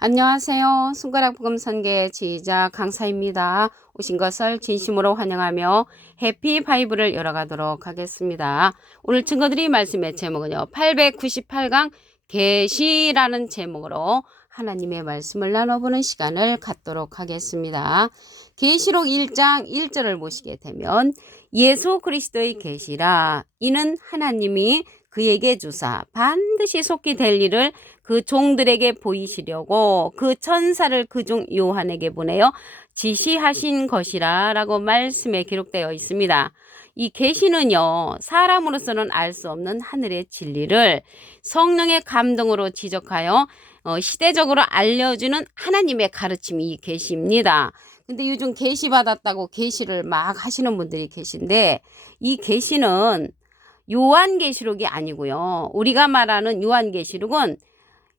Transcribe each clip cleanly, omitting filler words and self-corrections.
안녕하세요. 손가락 복음 선계 지휘자 강사입니다. 오신 것을 진심으로 환영하며 해피 바이블을 열어가도록 하겠습니다. 오늘 증거드릴 말씀의 제목은요. 898강 계시라는 제목으로 하나님의 말씀을 나눠보는 시간을 갖도록 하겠습니다. 계시록 1장 1절을 보시게 되면 예수 그리스도의 계시라 이는 하나님이 그에게 주사 반드시 속히 될 일을 그 종들에게 보이시려고 그 천사를 그 종 요한에게 보내어 지시하신 것이라 라고 말씀에 기록되어 있습니다. 이 계시는요, 사람으로서는 알 수 없는 하늘의 진리를 성령의 감동으로 지적하여 시대적으로 알려주는 하나님의 가르침이 이 계시입니다. 근데 요즘 계시 받았다고 계시를 막 하시는 분들이 계신데, 이 계시는 요한계시록이 아니고요. 우리가 말하는 요한계시록은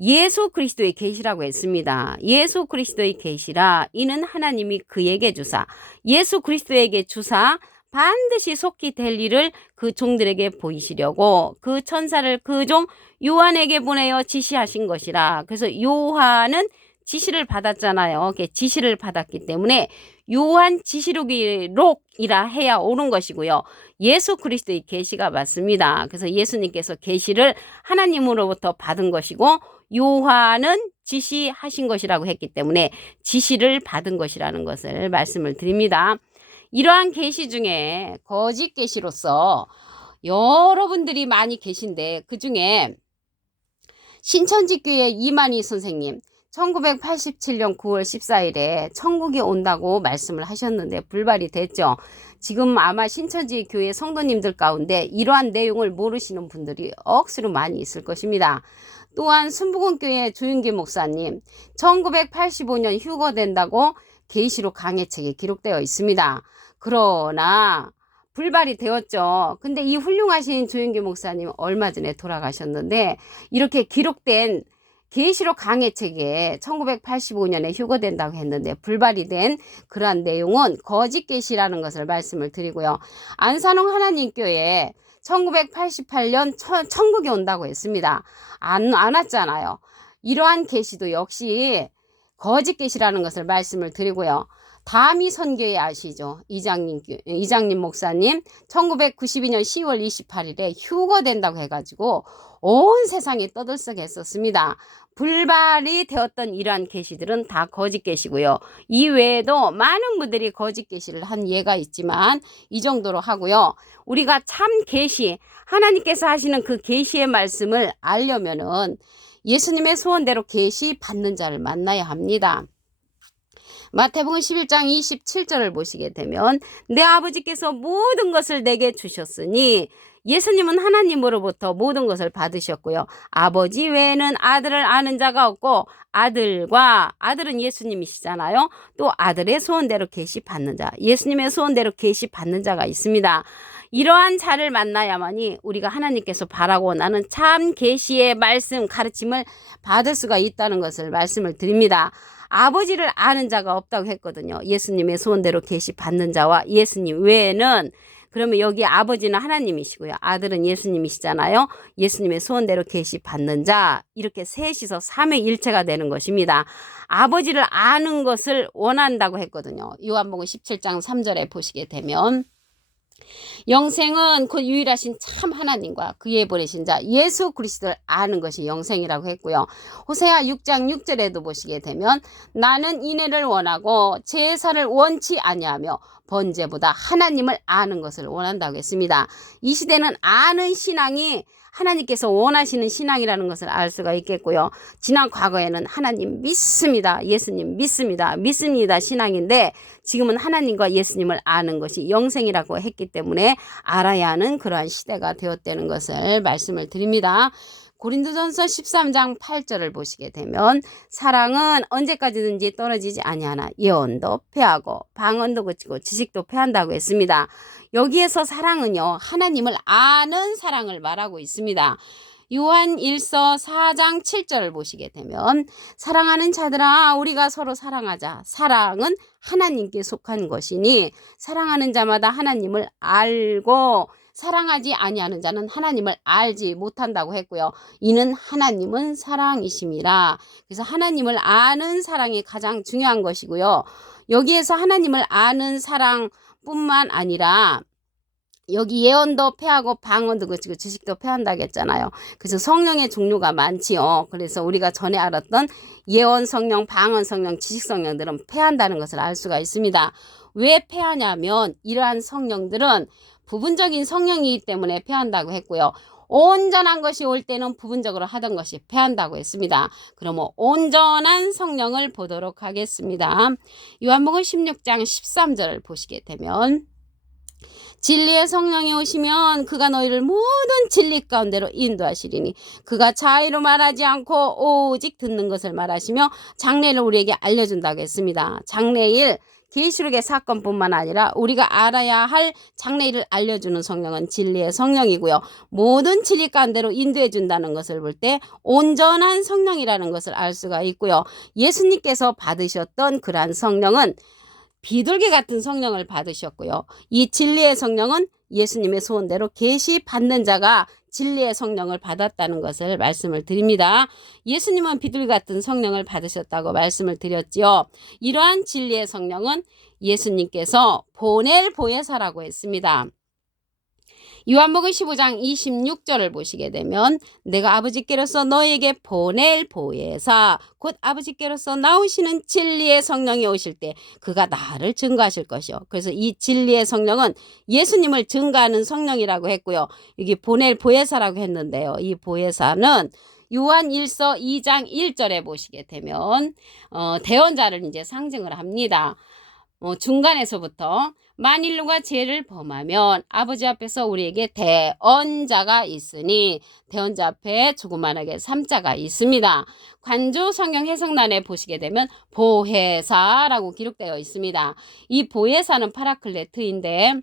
예수 그리스도의 계시라고 했습니다. 예수 그리스도의 계시라 이는 하나님이 그에게 주사 예수 그리스도에게 주사 반드시 속히 될 일을 그 종들에게 보이시려고 그 천사를 그 종 요한에게 보내어 지시하신 것이라. 그래서 요한은 지시를 받았잖아요. 지시를 받았기 때문에 요한 지시록이라 해야 옳은 것이고요. 예수 그리스도의 계시가 맞습니다. 그래서 예수님께서 계시를 하나님으로부터 받은 것이고 요한은 지시하신 것이라고 했기 때문에 지시를 받은 것이라는 것을 말씀을 드립니다. 이러한 계시 중에 거짓 계시로서 여러분들이 많이 계신데 그중에 신천지교회 이만희 선생님 1987년 9월 14일에 천국이 온다고 말씀을 하셨는데 불발이 됐죠. 지금 아마 신천지 교회 성도님들 가운데 이러한 내용을 모르시는 분들이 억수로 많이 있을 것입니다. 또한 순복음교회 조윤기 목사님 1985년 휴거된다고 계시록 강해책에 기록되어 있습니다. 그러나 불발이 되었죠. 근데 이 훌륭하신 조윤기 목사님 얼마 전에 돌아가셨는데 이렇게 기록된 계시록 강해책에 1985년에 휴거된다고 했는데 불발이 된 그러한 내용은 거짓 계시라는 것을 말씀을 드리고요. 안산홍 하나님교회 1988년 천국이 온다고 했습니다. 안 왔잖아요. 이러한 계시도 역시 거짓 계시라는 것을 말씀을 드리고요. 다미 선교회 아시죠? 이장님 목사님 1992년 10월 28일에 휴거된다고 해가지고 온 세상에 떠들썩했었습니다. 불발이 되었던 이러한 계시들은 다 거짓 계시고요. 이 외에도 많은 분들이 거짓 계시를 한 예가 있지만 이 정도로 하고요. 우리가 참 계시, 하나님께서 하시는 그 계시의 말씀을 알려면은 예수님의 소원대로 계시 받는 자를 만나야 합니다. 마태복음 11장 27절을 보시게 되면 내 아버지께서 모든 것을 내게 주셨으니 예수님은 하나님으로부터 모든 것을 받으셨고요. 아버지 외에는 아들을 아는 자가 없고 아들은 예수님이시잖아요. 또 아들의 소원대로 계시 받는 자, 예수님의 소원대로 계시 받는 자가 있습니다. 이러한 자를 만나야만이 우리가 하나님께서 바라고 원하는 참 계시의 말씀 가르침을 받을 수가 있다는 것을 말씀을 드립니다. 아버지를 아는 자가 없다고 했거든요. 예수님의 소원대로 계시 받는 자와 예수님 외에는 그러면 여기 아버지는 하나님이시고요. 아들은 예수님이시잖아요. 예수님의 소원대로 계시 받는 자 이렇게 셋이서 삼위일체가 되는 것입니다. 아버지를 아는 것을 원한다고 했거든요. 요한복음 17장 3절에 보시게 되면 영생은 그 유일하신 참 하나님과 그의 보내신 자 예수 그리스도를 아는 것이 영생이라고 했고요. 호세아 6장 6절에도 보시게 되면 나는 인애를 원하고 제사를 원치 아니하며 번제보다 하나님을 아는 것을 원한다고 했습니다. 이 시대는 아는 신앙이 하나님께서 원하시는 신앙이라는 것을 알 수가 있겠고요. 지난 과거에는 하나님 믿습니다. 예수님 믿습니다. 신앙인데 지금은 하나님과 예수님을 아는 것이 영생이라고 했기 때문에 알아야 하는 그러한 시대가 되었다는 것을 말씀을 드립니다. 고린도전서 13장 8절을 보시게 되면 사랑은 언제까지든지 떨어지지 아니하나 예언도 패하고 방언도 그치고 지식도 패한다고 했습니다. 여기에서 사랑은요 하나님을 아는 사랑을 말하고 있습니다. 요한 1서 4장 7절을 보시게 되면 사랑하는 자들아 우리가 서로 사랑하자. 사랑은 하나님께 속한 것이니 사랑하는 자마다 하나님을 알고 사랑하지 아니하는 자는 하나님을 알지 못한다고 했고요. 이는 하나님은 사랑이심이라. 그래서 하나님을 아는 사랑이 가장 중요한 것이고요. 여기에서 하나님을 아는 사랑뿐만 아니라 여기 예언도 패하고 방언도 그치고 지식도 패한다고 했잖아요. 그래서 성령의 종류가 많지요. 그래서 우리가 전에 알았던 예언 성령, 방언 성령, 지식 성령들은 패한다는 것을 알 수가 있습니다. 왜 패하냐면 이러한 성령들은 부분적인 성령이기 때문에 패한다고 했고요. 온전한 것이 올 때는 부분적으로 하던 것이 패한다고 했습니다. 그러면 온전한 성령을 보도록 하겠습니다. 요한복음 16장 13절을 보시게 되면 진리의 성령이 오시면 그가 너희를 모든 진리 가운데로 인도하시리니 그가 자의로 말하지 않고 오직 듣는 것을 말하시며 장래를 우리에게 알려준다고 했습니다. 장래일 계시록의 사건뿐만 아니라 우리가 알아야 할 장래일을 알려주는 성령은 진리의 성령이고요. 모든 진리 가운데로 인도해 준다는 것을 볼 때 온전한 성령이라는 것을 알 수가 있고요. 예수님께서 받으셨던 그러한 성령은 비둘기 같은 성령을 받으셨고요. 이 진리의 성령은 예수님의 소원대로 계시 받는 자가 진리의 성령을 받았다는 것을 말씀을 드립니다. 예수님은 비둘기 같은 성령을 받으셨다고 말씀을 드렸지요. 이러한 진리의 성령은 예수님께서 보낼 보혜사라고 했습니다. 요한복음 15장 26절을 보시게 되면 내가 아버지께로서 너에게 보낼 보혜사 곧 아버지께로서 나오시는 진리의 성령이 오실 때 그가 나를 증거하실 것이요. 그래서 이 진리의 성령은 예수님을 증거하는 성령이라고 했고요. 여기 보낼 보혜사라고 했는데요. 이 보혜사는 요한 1서 2장 1절에 보시게 되면 대언자를 이제 상징을 합니다. 중간에서부터 만일 누가 죄를 범하면 아버지 앞에서 우리에게 대언자가 있으니 대언자 앞에 조그만하게 3자가 있습니다. 관조 성경 해석란에 보시게 되면 보혜사라고 기록되어 있습니다. 이 보혜사는 파라클레트인데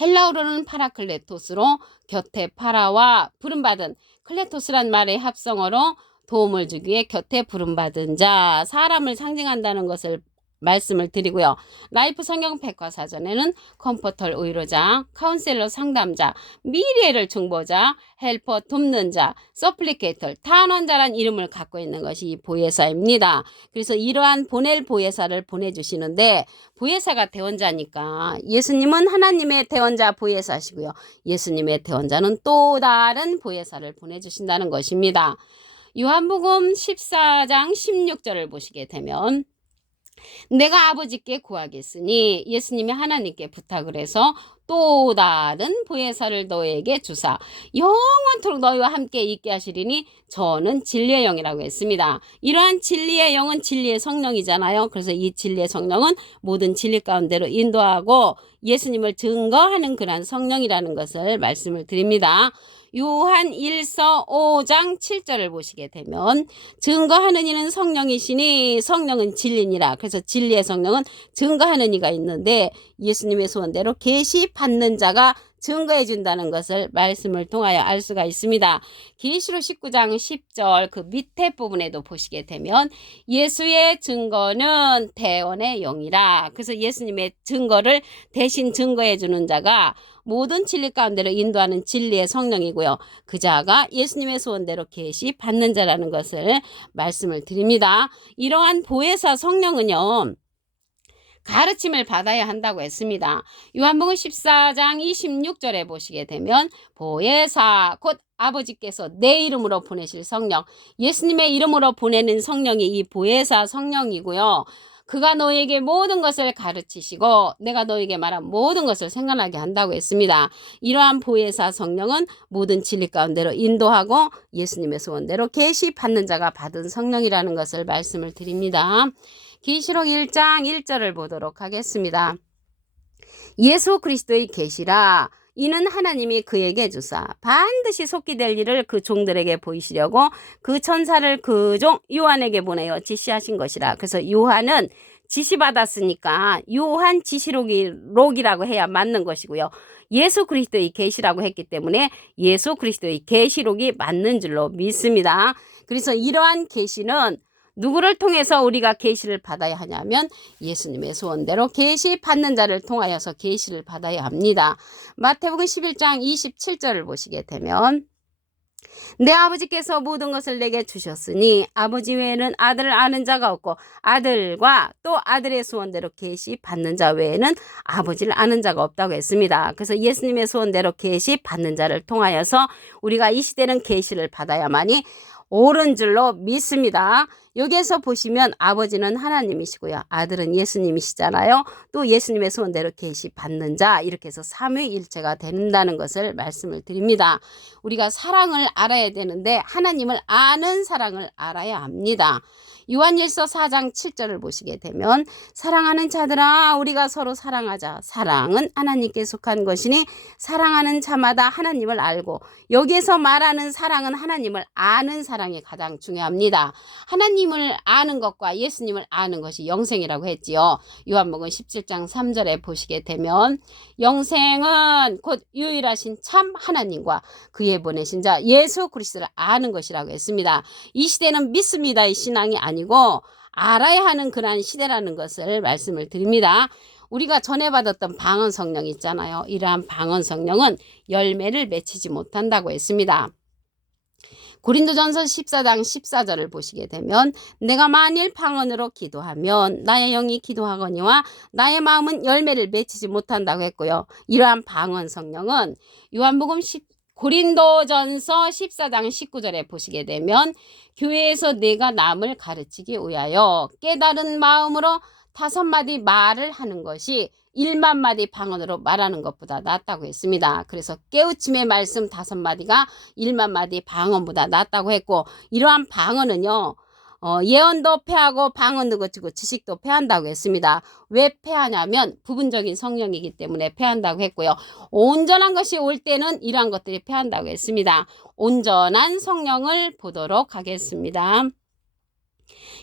헬라어로는 파라클레토스로 곁에 파라와 부름받은 클레토스란 말의 합성어로 도움을 주기 위해 곁에 부름받은 자, 사람을 상징한다는 것을 말씀을 드리고요. 라이프 성경 백과사전에는 컴포터 의료자, 카운셀러 상담자, 미래를 중보자, 헬퍼 돕는 자, 서플리케이터, 탄원자란 이름을 갖고 있는 것이 이 보혜사입니다. 그래서 이러한 보낼 보혜사를 보내주시는데 보혜사가 대언자니까 예수님은 하나님의 대언자 보혜사시고요. 예수님의 대언자는 또 다른 보혜사를 보내주신다는 것입니다. 요한복음 14장 16절을 보시게 되면 내가 아버지께 구하겠으니 예수님이 하나님께 부탁을 해서 또 다른 보혜사를 너에게 주사 영원토록 너희와 함께 있게 하시리니 저는 진리의 영이라고 했습니다. 이러한 진리의 영은 진리의 성령이잖아요. 그래서 이 진리의 성령은 모든 진리 가운데로 인도하고 예수님을 증거하는 그러한 성령이라는 것을 말씀을 드립니다. 요한 1서 5장 7절을 보시게 되면 증거하는 이는 성령이시니 성령은 진리니라. 그래서 진리의 성령은 증거하는 이가 있는데 예수님의 소원대로 계시 받는 자가 증거해 준다는 것을 말씀을 통하여 알 수가 있습니다. 계시록 19장 10절 그 밑에 부분에도 보시게 되면 예수의 증거는 대언의 영이라. 그래서 예수님의 증거를 대신 증거해 주는 자가 모든 진리 가운데로 인도하는 진리의 성령이고요. 그 자가 예수님의 소원대로 계시 받는 자라는 것을 말씀을 드립니다. 이러한 보혜사 성령은요. 가르침을 받아야 한다고 했습니다. 요한복음 14장 26절에 보시게 되면 보혜사 곧 아버지께서 내 이름으로 보내실 성령, 예수님의 이름으로 보내는 성령이 이 보혜사 성령이고요. 그가 너에게 모든 것을 가르치시고 내가 너에게 말한 모든 것을 생각나게 한다고 했습니다. 이러한 보혜사 성령은 모든 진리 가운데로 인도하고 예수님의 소원대로 계시 받는 자가 받은 성령이라는 것을 말씀을 드립니다. 계시록 1장 1절을 보도록 하겠습니다. 예수 그리스도의 계시라 이는 하나님이 그에게 주사 반드시 속히 될 일을 그 종들에게 보이시려고 그 천사를 그 종 요한에게 보내어 지시하신 것이라. 그래서 요한은 지시받았으니까 요한 지시록이라고 해야 맞는 것이고요. 예수 그리스도의 계시라고 했기 때문에 예수 그리스도의 계시록이 맞는 줄로 믿습니다. 그래서 이러한 계시는 누구를 통해서 우리가 계시를 받아야 하냐면 예수님의 소원대로 계시 받는 자를 통하여서 계시를 받아야 합니다. 마태복음 11장 27절을 보시게 되면 내 아버지께서 모든 것을 내게 주셨으니 아버지 외에는 아들을 아는 자가 없고 아들과 또 아들의 소원대로 계시 받는 자 외에는 아버지를 아는 자가 없다고 했습니다. 그래서 예수님의 소원대로 계시 받는 자를 통하여서 우리가 이 시대는 계시를 받아야만이 옳은 줄로 믿습니다. 여기에서 보시면 아버지는 하나님이시고요. 아들은 예수님이시잖아요. 또 예수님의 소원대로 계시 받는 자 이렇게 해서 삼위일체가 된다는 것을 말씀을 드립니다. 우리가 사랑을 알아야 되는데 하나님을 아는 사랑을 알아야 합니다. 요한일서 4장 7절을 보시게 되면 사랑하는 자들아 우리가 서로 사랑하자. 사랑은 하나님께 속한 것이니 사랑하는 자마다 하나님을 알고 여기에서 말하는 사랑은 하나님을 아는 사랑이 가장 중요합니다. 하나님을 아는 것과 예수님을 아는 것이 영생이라고 했지요. 요한복음 17장 3절에 보시게 되면 영생은 곧 유일하신 참 하나님과 그의 보내신 자 예수 그리스도를 아는 것이라고 했습니다. 이 시대는 믿습니다의 신앙이 아니고 알아야 하는 그러한 시대라는 것을 말씀을 드립니다. 우리가 전에 받았던 방언 성령 있잖아요. 이러한 방언 성령은 열매를 맺히지 못한다고 했습니다. 고린도전서 14장 14절을 보시게 되면 내가 만일 방언으로 기도하면 나의 영이 기도하거니와 나의 마음은 열매를 맺히지 못한다고 했고요. 이러한 방언 성령은 요한복음 고린도전서 14장 19절에 보시게 되면 교회에서 내가 남을 가르치기 위하여 깨달은 마음으로 5마디 말을 하는 것이 1만 마디 방언으로 말하는 것보다 낫다고 했습니다. 그래서 깨우침의 말씀 5마디가 1만 마디 방언보다 낫다고 했고 이러한 방언은요. 예언도 패하고 방언도 거치고 지식도 패한다고 했습니다. 왜 패하냐면 부분적인 성령이기 때문에 패한다고 했고요. 온전한 것이 올 때는 이러한 것들이 패한다고 했습니다. 온전한 성령을 보도록 하겠습니다.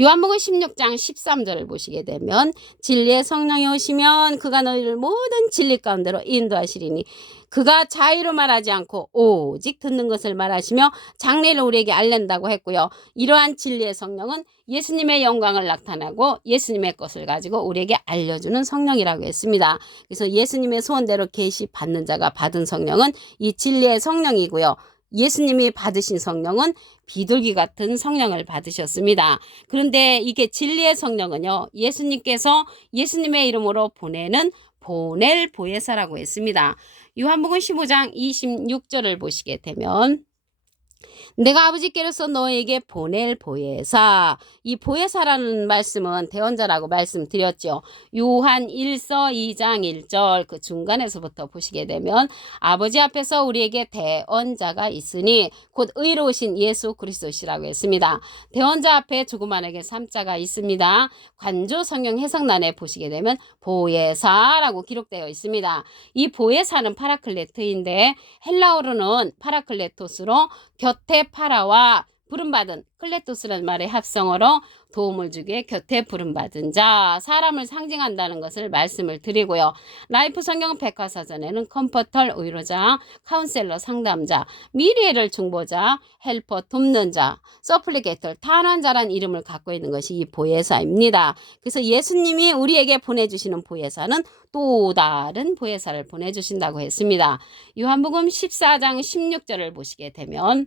요한복음 16장 13절을 보시게 되면 진리의 성령이 오시면 그가 너희를 모든 진리 가운데로 인도하시리니 그가 자의로 말하지 않고 오직 듣는 것을 말하시며 장래를 우리에게 알린다고 했고요. 이러한 진리의 성령은 예수님의 영광을 나타나고 예수님의 것을 가지고 우리에게 알려주는 성령이라고 했습니다. 그래서 예수님의 소원대로 계시 받는 자가 받은 성령은 이 진리의 성령이고요. 예수님이 받으신 성령은 비둘기 같은 성령을 받으셨습니다. 그런데 이게 진리의 성령은요. 예수님께서 예수님의 이름으로 보낼 보혜사라고 했습니다. 요한복음 15장 26절을 보시게 되면 내가 아버지께로서 너에게 보낼 보혜사 이 보혜사라는 말씀은 대언자라고 말씀드렸죠. 요한 1서 2장 1절 그 중간에서부터 보시게 되면 아버지 앞에서 우리에게 대언자가 있으니 곧 의로우신 예수 그리스도시라고 했습니다. 대언자 앞에 조그만하게 3자가 있습니다. 관조 성경 해석란에 보시게 되면 보혜사라고 기록되어 있습니다. 이 보혜사는 파라클레트인데 헬라어로는 파라클레토스로 곁에 파라와 부름받은 클레토스라는 말의 합성어로 도움을 주기에 곁에 부름받은 자 사람을 상징한다는 것을 말씀을 드리고요. 라이프 성경 백과사전에는 컴포터 위로자, 카운셀러 상담자, 미래를 중보자, 헬퍼 돕는 자, 서플리게이터 탄환자란 이름을 갖고 있는 것이 이 보혜사입니다. 그래서 예수님이 우리에게 보내주시는 보혜사는 또 다른 보혜사를 보내주신다고 했습니다. 요한복음 14장 16절을 보시게 되면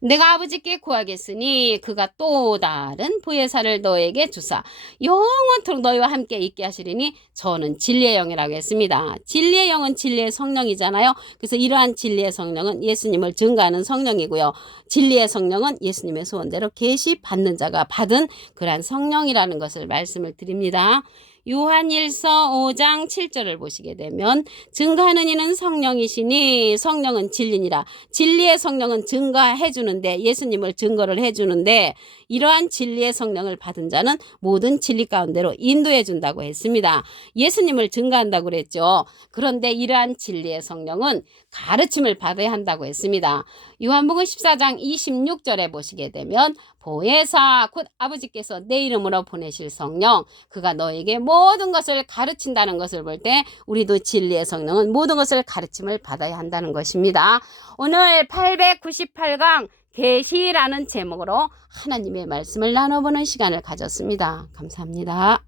내가 아버지께 구하겠으니 그가 또 다른 보혜사를 너에게 주사 영원토록 너희와 함께 있게 하시리니 저는 진리의 영이라고 했습니다. 진리의 영은 진리의 성령이잖아요. 그래서 이러한 진리의 성령은 예수님을 증거하는 성령이고요. 진리의 성령은 예수님의 소원대로 계시 받는 자가 받은 그러한 성령이라는 것을 말씀을 드립니다. 요한일서 5장 7절을 보시게 되면 증거하는 이는 성령이시니 성령은 진리니라. 진리의 성령은 증거해 주는데 예수님을 증거를 해 주는데 이러한 진리의 성령을 받은 자는 모든 진리 가운데로 인도해 준다고 했습니다. 예수님을 증거한다고 그랬죠. 그런데 이러한 진리의 성령은 가르침을 받아야 한다고 했습니다. 요한복음 14장 26절에 보시게 되면 보혜사 곧 아버지께서 내 이름으로 보내실 성령 그가 너에게 모든 것을 가르친다는 것을 볼 때 우리도 진리의 성령은 모든 것을 가르침을 받아야 한다는 것입니다. 오늘 898강 계시라는 제목으로 하나님의 말씀을 나눠보는 시간을 가졌습니다. 감사합니다.